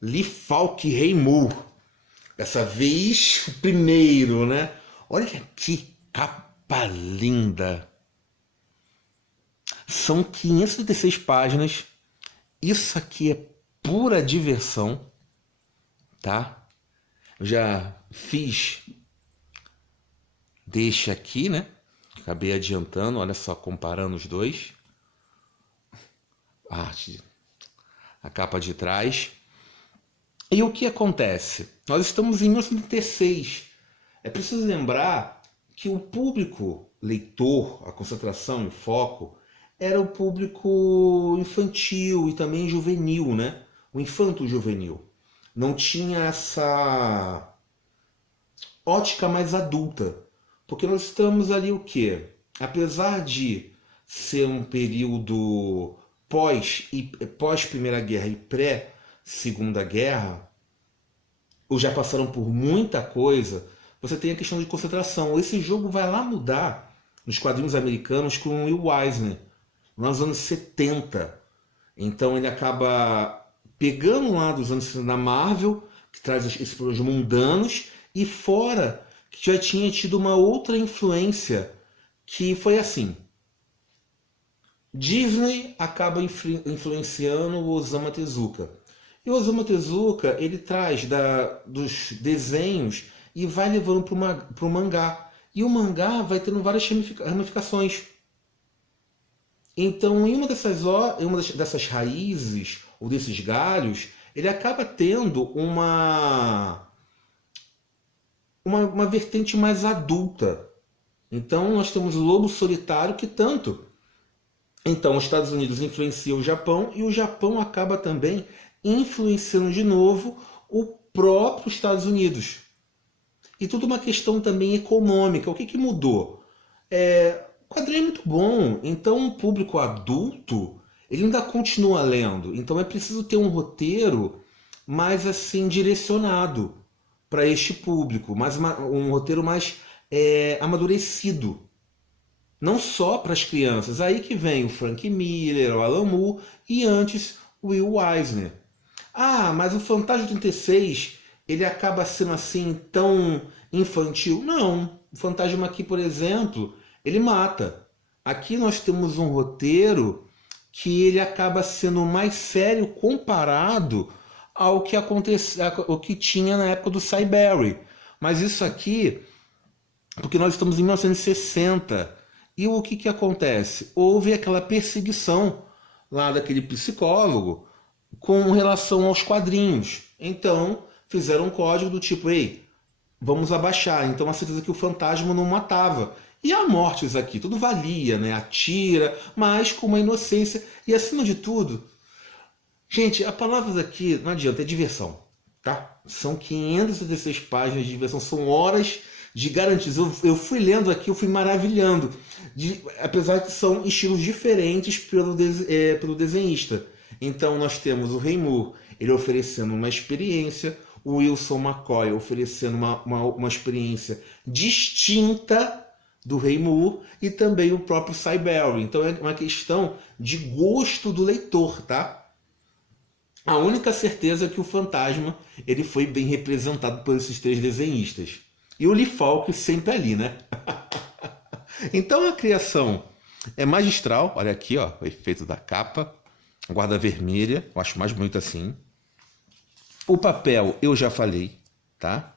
Lee Falk Rei-Moore. Dessa vez, primeiro, né? Olha que capa linda. São 536 páginas. Isso aqui é pura diversão, tá? Eu já fiz, deixa aqui, né? Acabei adiantando, olha só, comparando os dois. A capa de trás. E o que acontece? Nós estamos em 1936. É preciso lembrar que o público leitor, a concentração e o foco, era o público infantil e também juvenil, né? O infanto-juvenil. Não tinha essa ótica mais adulta. Porque nós estamos ali o quê? Apesar de ser um período pós Primeira Guerra e pré Segunda Guerra, ou já passaram por muita coisa, você tem a questão de concentração. Esse jogo vai lá mudar nos quadrinhos americanos com o Will Eisner, nos anos 70. Então ele acaba pegando lá dos anos 60 da Marvel, que traz esses problemas mundanos, e fora que já tinha tido uma outra influência, que foi assim. Disney acaba influenciando o Osamu Tezuka. E o Osamu Tezuka, ele traz dos desenhos e vai levando para o mangá. E o mangá vai tendo várias ramificações. Então, em uma dessas raízes, ou desses galhos, ele acaba tendo uma vertente mais adulta. Então, nós temos o Lobo Solitário, que tanto. Então, os Estados Unidos influenciam o Japão, e o Japão acaba também influenciando de novo o próprio Estados Unidos. E tudo uma questão também econômica. O que mudou? O quadrinho é muito bom, então o público adulto ele ainda continua lendo. Então é preciso ter um roteiro mais assim direcionado para este público, um roteiro mais amadurecido. Não só para as crianças. Aí que vem o Frank Miller, o Alan Moore e antes o Will Eisner. Ah, mas o Fantasma 36 ele acaba sendo assim tão infantil? Não. O Fantasma aqui, por exemplo, ele mata. Aqui nós temos um roteiro que ele acaba sendo mais sério comparado ao que o que tinha na época do Cy Berry. Mas isso aqui, porque nós estamos em 1960. E o que acontece? Houve aquela perseguição lá daquele psicólogo com relação aos quadrinhos. Então, fizeram um código do tipo, ei, vamos abaixar. Então, a certeza que o fantasma não matava. E há mortes aqui, tudo valia, né? Atira, mas com uma inocência. E acima de tudo, gente, a palavra aqui não adianta, é diversão, tá? São 516 páginas de diversão, são horas de garantias. Eu fui lendo aqui, eu fui maravilhando. Apesar que são estilos diferentes pelo desenhista. Então nós temos o Rei-Moore, ele oferecendo uma experiência, o Wilson McCoy oferecendo uma experiência distinta do Rei-Moore e também o próprio Cy Berry. Então é uma questão de gosto do leitor, tá? A única certeza é que o fantasma ele foi bem representado por esses três desenhistas. E o Lee Falk sempre ali, né? Então a criação é magistral. Olha aqui, ó, o efeito da capa. A guarda vermelha, eu acho mais bonito assim. O papel eu já falei, tá?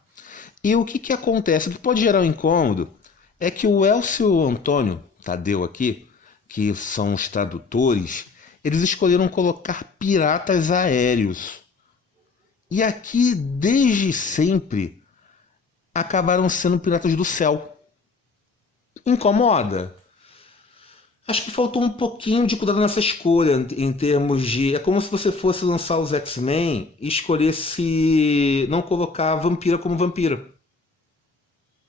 E o que acontece? O que pode gerar um incômodo é que o Elcio e o Antônio Tadeu aqui, que são os tradutores, eles escolheram colocar piratas aéreos. E aqui, desde sempre, acabaram sendo piratas do céu. Incomoda? Acho que faltou um pouquinho de cuidado nessa escolha, em termos de... É como se você fosse lançar os X-Men e escolhesse não colocar a vampira como vampira.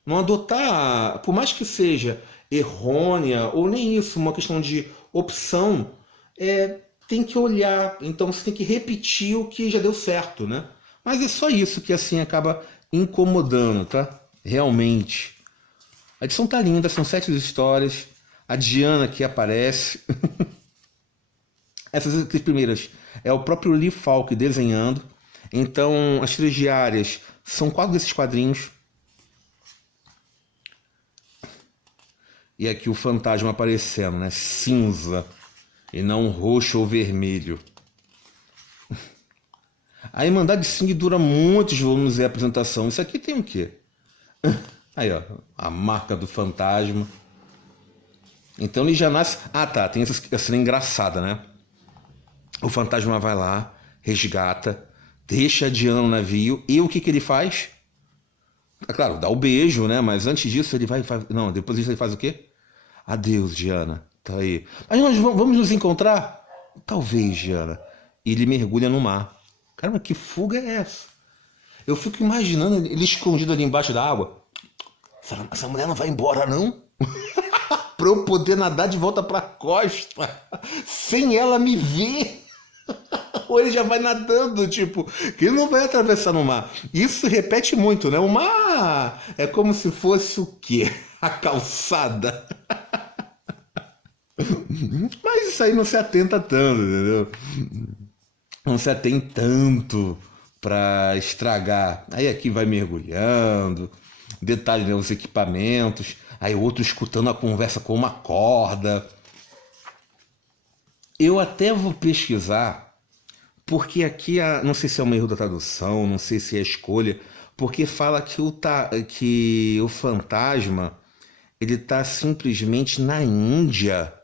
Não adotar, por mais que seja errônea, ou nem isso, uma questão de opção, tem que olhar. Então você tem que repetir o que já deu certo, né? Mas é só isso que assim acaba incomodando, tá? Realmente. A edição tá linda, são 7 histórias. A Diana que aparece. Essas primeiras é o próprio Lee Falk desenhando. Então, as tiras diárias são 4 desses quadrinhos. E aqui o fantasma aparecendo, né? Cinza e não roxo ou vermelho. A Irmandade Singh dura muitos volumes e a apresentação. Isso aqui tem o quê? Aí, ó, a marca do fantasma. Então ele já nasce... Ah, tá, tem essa cena engraçada, né? O fantasma vai lá, resgata, deixa a Diana no navio, e o que ele faz? É claro, dá o beijo, né? Mas antes disso ele vai... Não, depois disso ele faz o quê? Adeus, Diana, tá aí. Mas nós vamos nos encontrar? Talvez, Diana. E ele mergulha no mar. Caramba, que fuga é essa? Eu fico imaginando ele escondido ali embaixo da água. Essa mulher não vai embora, não? Pra eu poder nadar de volta pra costa, sem ela me ver. Ou ele já vai nadando, tipo, que ele não vai atravessar no mar. Isso repete muito, né? O mar é como se fosse o quê? A calçada. Mas isso aí não se atenta tanto, entendeu? Não se atém tanto pra estragar. Aí aqui vai mergulhando, detalhe, né, os equipamentos. Aí o outro escutando a conversa com uma corda. Eu até vou pesquisar, porque aqui, não sei se é um erro da tradução, não sei se é a escolha, porque fala que o fantasma ele está simplesmente na Índia.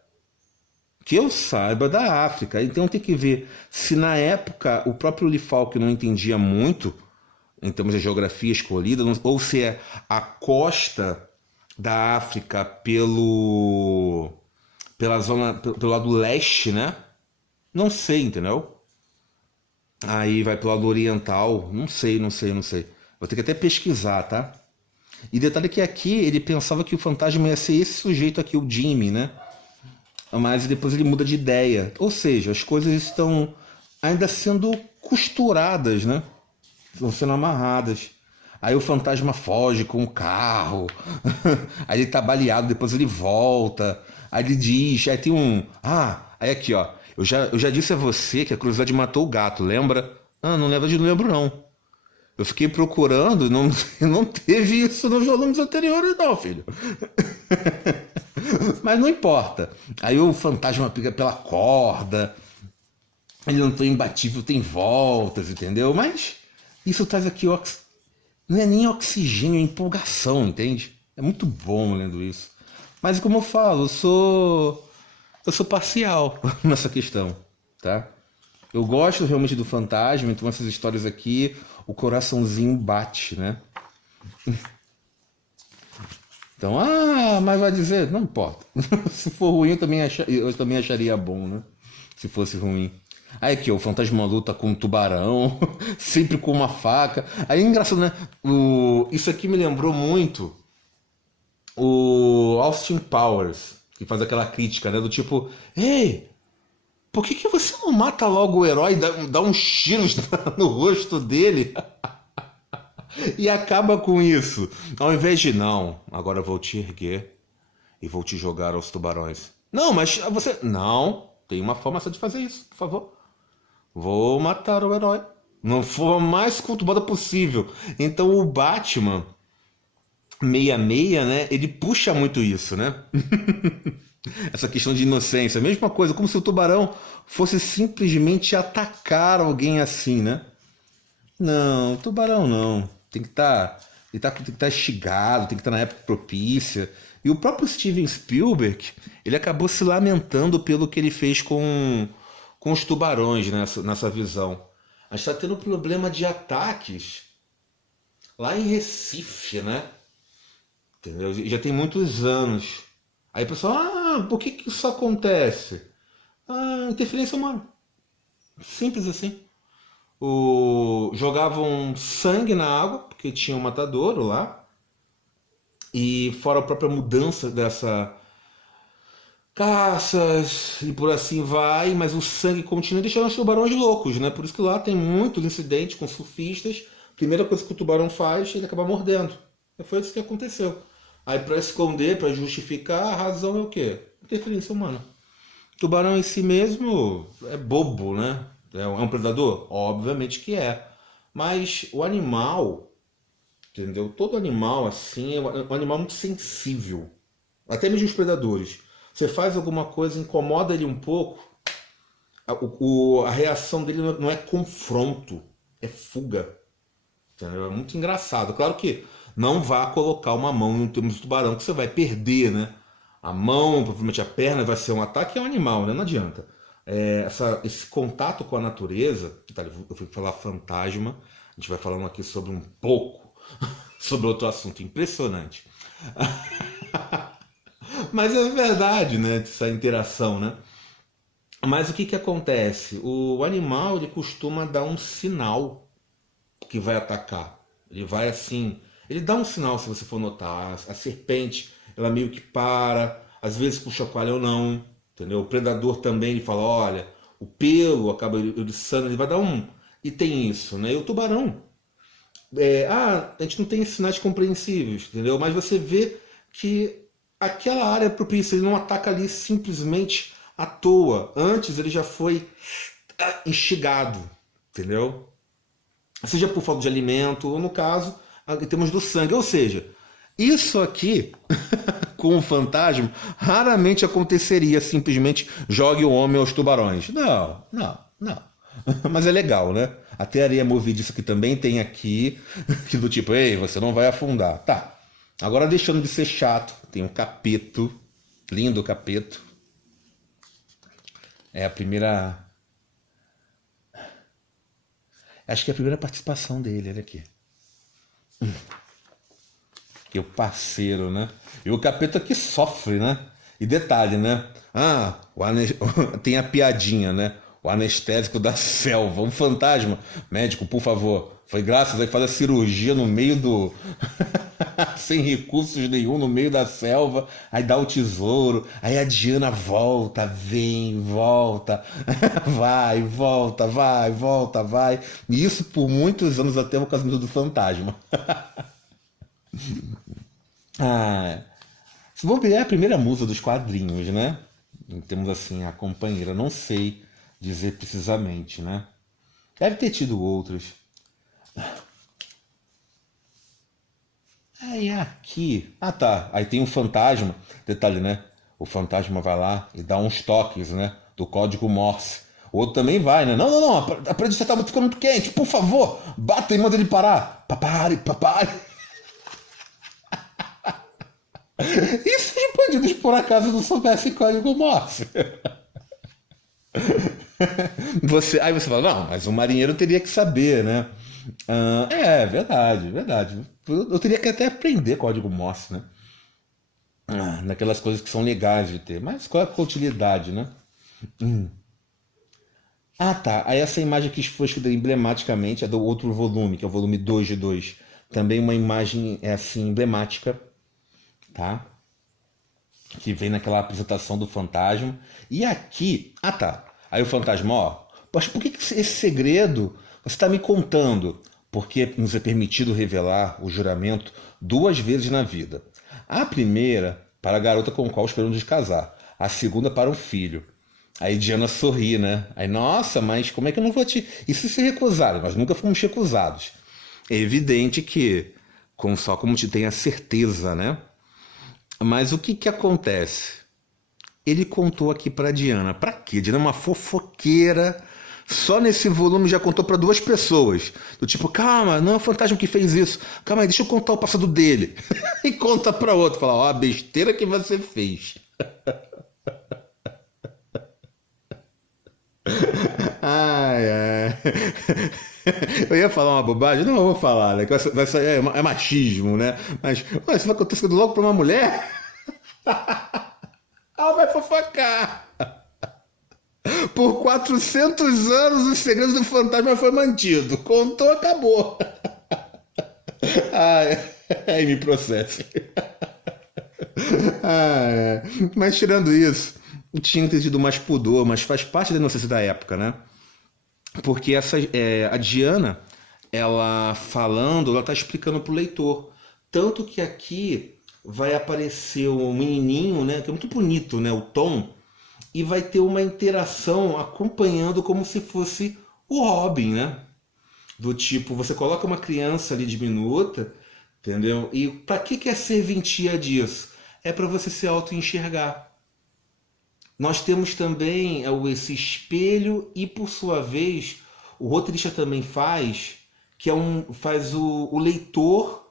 Que eu saiba, da África. Então tem que ver se na época o próprio Lee Falk não entendia muito, em termos de geografia escolhida, ou se é a costa da África pelo lado leste, né? Não sei, entendeu? Aí vai pelo lado oriental, não sei. Vou ter que até pesquisar, tá? E detalhe que aqui ele pensava que o fantasma ia ser esse sujeito aqui, o Jimmy, né? Mas depois ele muda de ideia. Ou seja, as coisas estão ainda sendo costuradas, né? Estão sendo amarradas. Aí o fantasma foge com o carro. Aí ele tá baleado, depois ele volta. Aí ele diz, aí tem um... aí aqui, ó. Eu já disse a você que a curiosidade matou o gato, lembra? Não lembro não. Eu fiquei procurando, não teve isso nos volumes anteriores não, filho. Mas não importa. Aí o fantasma pica pela corda. Ele não foi imbatível, tem voltas, entendeu? Mas isso traz aqui, não é nem oxigênio, é empolgação, entende? É muito bom lendo isso. Mas como eu falo, eu sou parcial nessa questão, tá? Eu gosto realmente do fantasma, então essas histórias aqui, o coraçãozinho bate, né? Então, mas vai dizer, não importa. Se for ruim, eu também acharia bom, né? Se fosse ruim. Aí aqui, ó, o fantasma luta com um tubarão, sempre com uma faca. Aí é engraçado, né? Isso aqui me lembrou muito o Austin Powers, que faz aquela crítica, né? Do tipo, ei, por que você não mata logo o herói e dá uns tiros no rosto dele? E acaba com isso. Ao invés de, não, agora eu vou te erguer e vou te jogar aos tubarões. Não, mas você... Não, tem uma forma só de fazer isso, por favor. Vou matar o herói. Não forma mais conturbada possível. Então o Batman 66, né? Ele puxa muito isso, né? Essa questão de inocência. Mesma coisa, como se o tubarão fosse simplesmente atacar alguém assim, né? Não, o tubarão não. Tem que estar instigado, tem que estar na época propícia. E o próprio Steven Spielberg, ele acabou se lamentando pelo que ele fez com os tubarões nessa visão. A gente está tendo problema de ataques lá em Recife, né? Entendeu? Já tem muitos anos. Aí o pessoal, por que isso acontece? Interferência humana. Simples assim. Jogavam sangue na água, porque tinha um matadouro lá. E fora a própria mudança dessa caças e por assim vai, mas o sangue continua deixando os tubarões loucos, né? Por isso que lá tem muitos incidentes com surfistas. Primeira coisa que o tubarão faz, ele acaba mordendo. E foi isso que aconteceu. Aí para esconder, para justificar, a razão é o quê? Interferência humana. O tubarão em si mesmo é bobo, né? É um predador? Obviamente que é. Mas o animal, entendeu? Todo animal, assim, é um animal muito sensível. Até mesmo os predadores. Você faz alguma coisa, incomoda ele um pouco, a reação dele não é confronto, é fuga. Entendeu? É muito engraçado. Claro que não vá colocar uma mão no tubarão, que você vai perder, né? A mão, provavelmente a perna vai ser um ataque, é um animal, né? Não adianta. Esse contato com a natureza, eu fui falar fantasma, a gente vai falando aqui sobre um pouco, sobre outro assunto impressionante. Mas é verdade, né? Essa interação, né? Mas o que acontece? O animal, ele costuma dar um sinal que vai atacar. Ele vai assim... Ele dá um sinal, se você for notar. A serpente, ela meio que para, às vezes com chacoalho ou não, entendeu? O predador também, ele fala, olha, o pelo acaba eriçando, ele vai dar um... E tem isso, né? E o tubarão, a gente não tem sinais compreensíveis, entendeu? Mas você vê que aquela área é propícia, ele não ataca ali simplesmente à toa. Antes ele já foi instigado, entendeu? Seja por falta de alimento, ou no caso, em termos do sangue. Ou seja, isso aqui, com o fantasma, raramente aconteceria simplesmente jogue o homem aos tubarões. Não. Mas é legal, né? Até areia movediça que também tem aqui, que do tipo, ei, você não vai afundar. Tá. Agora deixando de ser chato, tem um capeto, lindo capeto. É a primeira... Acho que é a primeira participação dele, olha aqui. Que é o parceiro, né? E o capeta que sofre, né? E detalhe, né? Tem a piadinha, né? O anestésico da selva, um fantasma. Médico, por favor. Foi graças a fazer a cirurgia no meio do... sem recursos nenhum, no meio da selva. Aí dá o tesouro. Aí a Diana volta, vem, volta. Vai, volta, vai, volta, vai. E isso por muitos anos até o casamento do fantasma. Se vou ver, é a primeira musa dos quadrinhos, né? Temos assim a companheira, não sei dizer precisamente, né? Deve ter tido outros. Aí aqui... tá. Aí tem um fantasma. Detalhe, né? O fantasma vai lá e dá uns toques, né? Do código Morse. O outro também vai, né? Não. A parede já tá ficando muito quente. Por favor, bata e manda ele parar. Papare. E se os bandidos por acaso não soubessem código Morse? Aí você fala, não, mas o marinheiro teria que saber, né? Verdade. Eu teria que até aprender código Morse, né? Naquelas coisas que são legais de ter. Mas qual é a utilidade, né? Tá. Aí essa imagem que foi escrita emblematicamente é do outro volume, que é o volume 2 de 2. Também uma imagem assim emblemática, tá? Que vem naquela apresentação do fantasma. E aqui... tá. Aí o fantasma, poxa, por que esse segredo você está me contando? Porque nos é permitido revelar o juramento 2 vezes na vida. A primeira para a garota com a qual esperamos casar. A segunda para o filho. Aí Diana sorri, né? Aí, nossa, mas como é que eu não vou te... E se recusarem? Nós nunca fomos recusados. É evidente que, só como te tem a certeza, né? Mas o que acontece? Ele contou aqui para Diana. Para quê? Diana é uma fofoqueira. Só nesse volume já contou para 2 pessoas. Do tipo, calma, não é o fantasma que fez isso. Calma aí, deixa eu contar o passado dele. E conta para outro. Fala, a besteira que você fez. Ai. Eu ia falar uma bobagem? Não, eu vou falar, né? É machismo, né? Mas isso vai acontecer logo para uma mulher? Ela vai fofocar. Por 400 anos os segredos do fantasma foi mantido. Contou, acabou. Aí me processe. Mas tirando isso, tinha que ter tido mais pudor, mas faz parte da inocência da época, né? Porque a Diana, ela falando, ela está explicando para o leitor. Tanto que aqui vai aparecer um menininho, né? Que é muito bonito, né? O Tom. E vai ter uma interação acompanhando como se fosse o Robin, né? Do tipo, você coloca uma criança ali diminuta, entendeu? E para que é serventia disso? É para você se auto-enxergar. Nós temos também esse espelho e, por sua vez, o roteirista também faz, que faz o leitor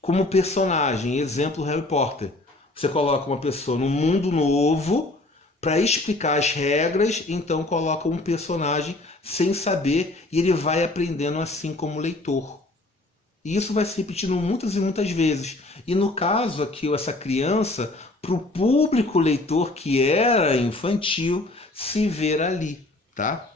como personagem. Exemplo, Harry Potter. Você coloca uma pessoa num mundo novo para explicar as regras, então coloca um personagem sem saber e ele vai aprendendo assim como leitor. E isso vai se repetindo muitas e muitas vezes. E no caso aqui, essa criança, para o público leitor que era infantil, se ver ali, tá?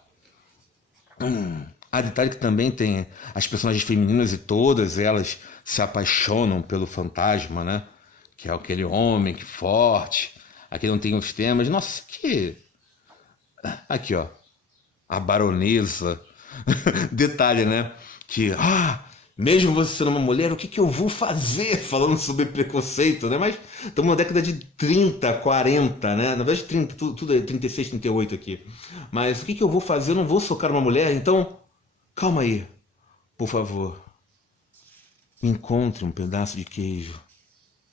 A detalhe que também tem as personagens femininas e todas elas se apaixonam pelo fantasma, né? Que é aquele homem que forte, aqui não tem os temas. Nossa, que... Aqui, ó. A baronesa. Detalhe, né? Que, mesmo você sendo uma mulher, o que eu vou fazer? Falando sobre preconceito, né? Mas estamos na década de 30, 40, né? Na verdade, 30, tudo é 36, 38 aqui. Mas o que eu vou fazer? Eu não vou socar uma mulher, então... Calma aí, por favor. Me encontre um pedaço de queijo.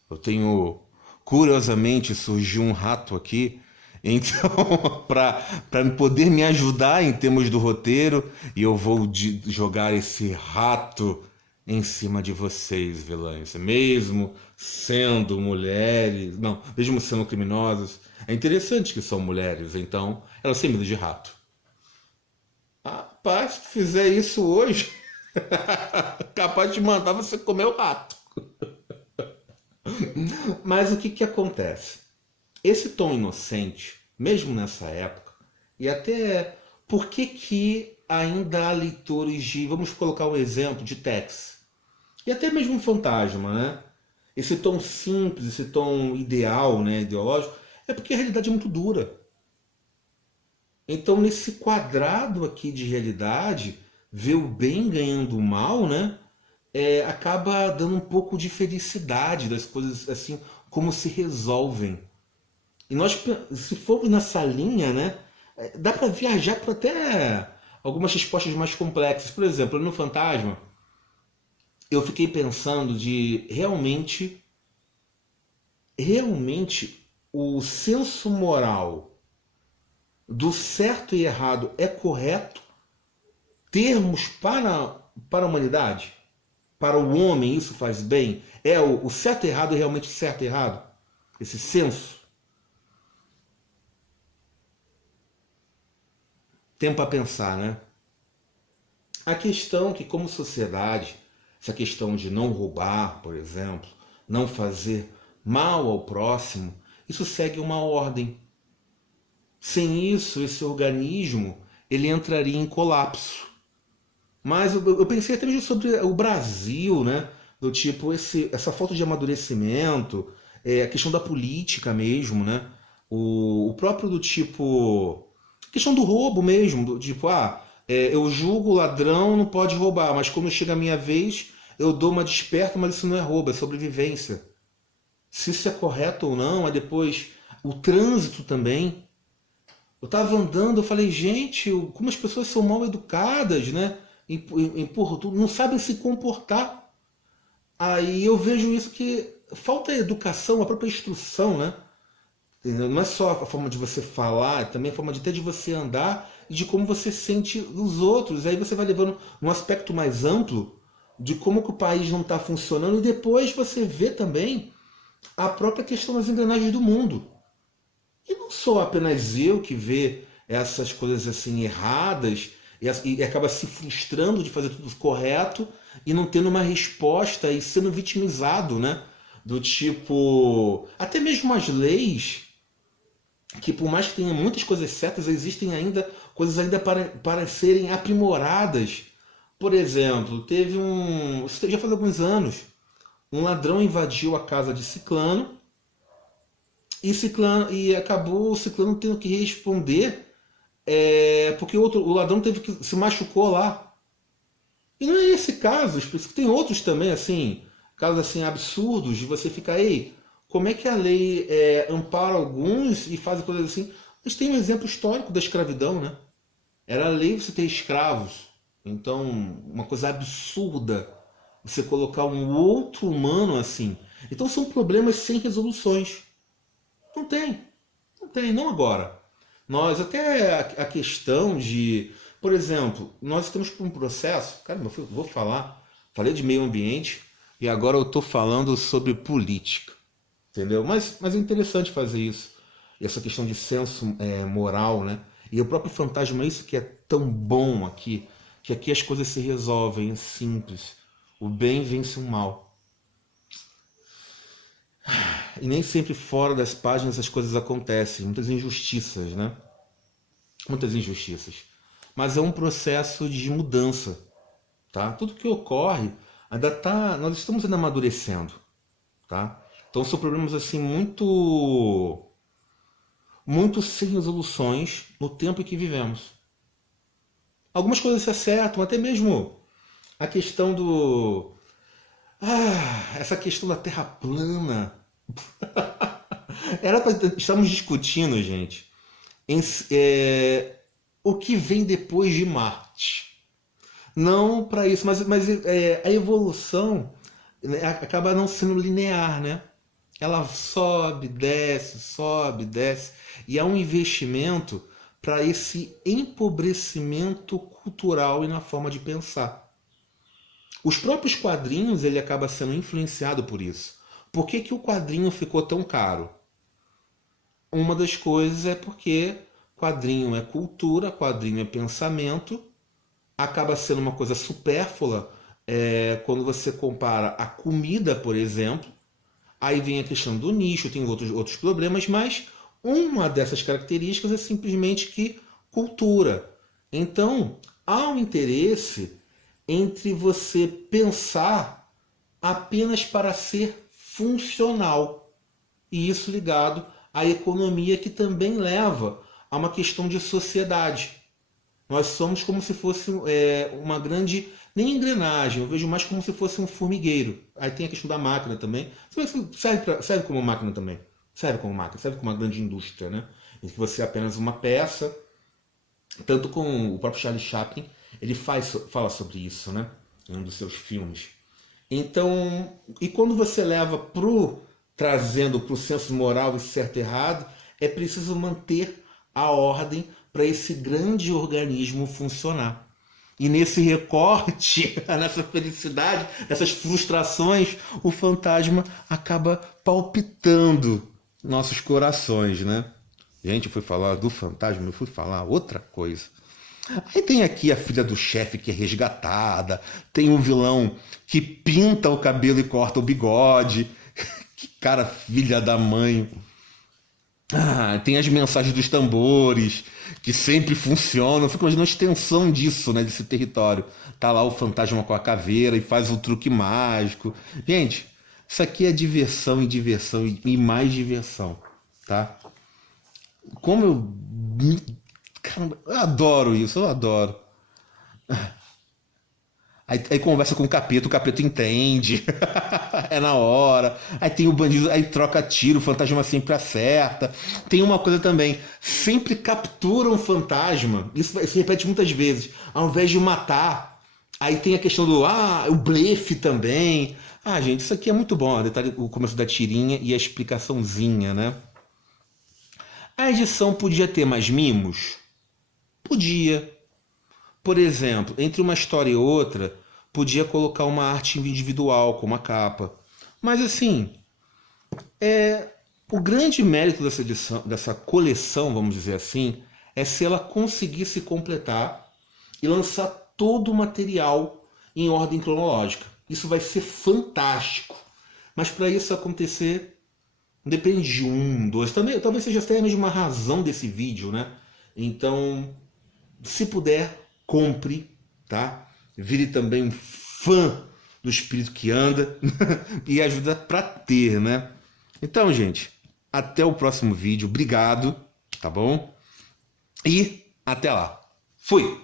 Eu tenho... Curiosamente, surgiu um rato aqui. Então, para poder me ajudar em termos do roteiro, e eu vou jogar esse rato em cima de vocês, vilãs. Mesmo sendo mulheres... Não, mesmo sendo criminosos. É interessante que são mulheres, então elas têm medo de rato. Rapaz, se fizer isso hoje, capaz de mandar você comer o rato. Mas o que acontece? Esse tom inocente, mesmo nessa época, e até por que ainda há leitores de, vamos colocar um exemplo, de Tex, e até mesmo um fantasma, né? Esse tom simples, esse tom ideal, né, ideológico, é porque a realidade é muito dura. Então, nesse quadrado aqui de realidade, ver o bem ganhando o mal, né? Acaba dando um pouco de felicidade das coisas, assim, como se resolvem. E nós, se formos nessa linha, né? Dá para viajar para até algumas respostas mais complexas. Por exemplo, no Fantasma, eu fiquei pensando de realmente o senso moral do certo e errado é correto termos para a humanidade? Para o homem isso faz bem? É o certo e errado realmente certo e errado? Esse senso? Tempo a pensar, né? A questão que, como sociedade, essa questão de não roubar, por exemplo, não fazer mal ao próximo, isso segue uma ordem. Sem isso, esse organismo ele entraria em colapso. Mas eu pensei até mesmo sobre o Brasil, né? Do tipo, essa falta de amadurecimento, a questão da política mesmo, né? O próprio do tipo... A questão do roubo mesmo, do tipo, eu julgo o ladrão, não pode roubar, mas quando chega a minha vez, eu dou uma desperta, mas isso não é roubo, é sobrevivência. Se isso é correto ou não, aí depois o trânsito também. Eu estava andando, eu falei, gente, como as pessoas são mal educadas, né? Não sabem se comportar. Aí eu vejo isso que falta educação, a própria instrução, né? Não é só a forma de você falar, é também a forma até de você andar e de como você sente os outros. Aí você vai levando um aspecto mais amplo de como que o país não está funcionando e depois você vê também a própria questão das engrenagens do mundo. E não sou apenas eu que vê essas coisas assim erradas e acaba se frustrando de fazer tudo correto e não tendo uma resposta e sendo vitimizado, né? Do tipo... Até mesmo as leis, que por mais que tenham muitas coisas certas, existem ainda coisas ainda para serem aprimoradas. Por exemplo, isso já faz alguns anos, um ladrão invadiu a casa de Ciclano, e acabou o Ciclano tendo que responder porque o ladrão se machucou lá. E não é esse caso, tem outros também, assim, casos assim absurdos de você ficar, como é que a lei ampara alguns e faz coisas assim? Mas tem um exemplo histórico da escravidão, né? Era a lei você ter escravos. Então, uma coisa absurda você colocar um outro humano assim. Então são problemas sem resoluções. Não tem. Não tem, não agora. Nós, até a questão de, por exemplo, nós estamos com um processo, cara, eu vou falar, falei de meio ambiente e agora eu estou falando sobre política, entendeu? Mas é interessante fazer isso. E essa questão de senso moral, né? E o próprio fantasma, é isso que é tão bom aqui, que aqui as coisas se resolvem, é simples. O bem vence o mal. E nem sempre fora das páginas as coisas acontecem. Muitas injustiças, né? Muitas injustiças. Mas é um processo de mudança, tá? Tudo que ocorre ainda tá... Nós estamos ainda amadurecendo, tá? Então são problemas assim muito sem resoluções no tempo em que vivemos. Algumas coisas se acertam, até mesmo a questão do... essa questão da Terra plana. Estamos discutindo, gente, o que vem depois de Marte. Não para isso, mas a evolução, né, acaba não sendo linear, né? Ela sobe, desce, e há um investimento para esse empobrecimento cultural e na forma de pensar. Os próprios quadrinhos, ele acaba sendo influenciado por isso. Por que o quadrinho ficou tão caro? Uma das coisas é porque quadrinho é cultura, quadrinho é pensamento, acaba sendo uma coisa supérflua quando você compara a comida, por exemplo. Aí vem a questão do nicho, tem outros problemas, mas uma dessas características é simplesmente que cultura. Então, há um interesse entre você pensar apenas para ser funcional. E isso ligado à economia, que também leva a uma questão de sociedade. Nós somos como se fosse uma grande, nem engrenagem, eu vejo mais como se fosse um formigueiro. Aí tem a questão da máquina também. Serve como máquina também. Serve como máquina, serve como uma grande indústria, né? Em que você é apenas uma peça. Tanto com o próprio Charlie Chaplin, ele fala sobre isso, né? Em um dos seus filmes. Então, e quando você leva trazendo para o senso moral e certo e errado, é preciso manter a ordem para esse grande organismo funcionar. E nesse recorte, nessa felicidade, nessas frustrações, o fantasma acaba palpitando nossos corações, né? Gente, eu fui falar do fantasma, eu fui falar outra coisa. Aí tem aqui a filha do chefe que é resgatada, tem um vilão que pinta o cabelo e corta o bigode. Que cara, filha da mãe. Tem as mensagens dos tambores, que sempre funcionam. Eu fico imaginando a extensão disso, né, desse território. Tá lá o fantasma com a caveira e faz o truque mágico. Gente, isso aqui é diversão e diversão e mais diversão, tá? Como caramba, eu adoro isso, eu adoro. Aí conversa com o capeta entende. É na hora. Aí tem o bandido, aí troca tiro, o fantasma sempre acerta. Tem uma coisa também, sempre captura um fantasma. Isso se repete muitas vezes. Ao invés de matar, aí tem a questão do o blefe também. Gente, isso aqui é muito bom. Detalhe, o começo da tirinha e a explicaçãozinha, né? A edição podia ter mais mimos? Podia. Por exemplo, entre uma história e outra, podia colocar uma arte individual, como a capa. Mas assim, o grande mérito dessa edição, dessa coleção, vamos dizer assim, é se ela conseguisse completar e lançar todo o material em ordem cronológica. Isso vai ser fantástico. Mas para isso acontecer, depende de 1, 2. Também, talvez seja até mesmo uma razão desse vídeo, né? Então, se puder, compre, tá? Vire também um fã do espírito que anda e ajuda para ter, né? Então, gente, até o próximo vídeo. Obrigado, tá bom? E até lá. Fui!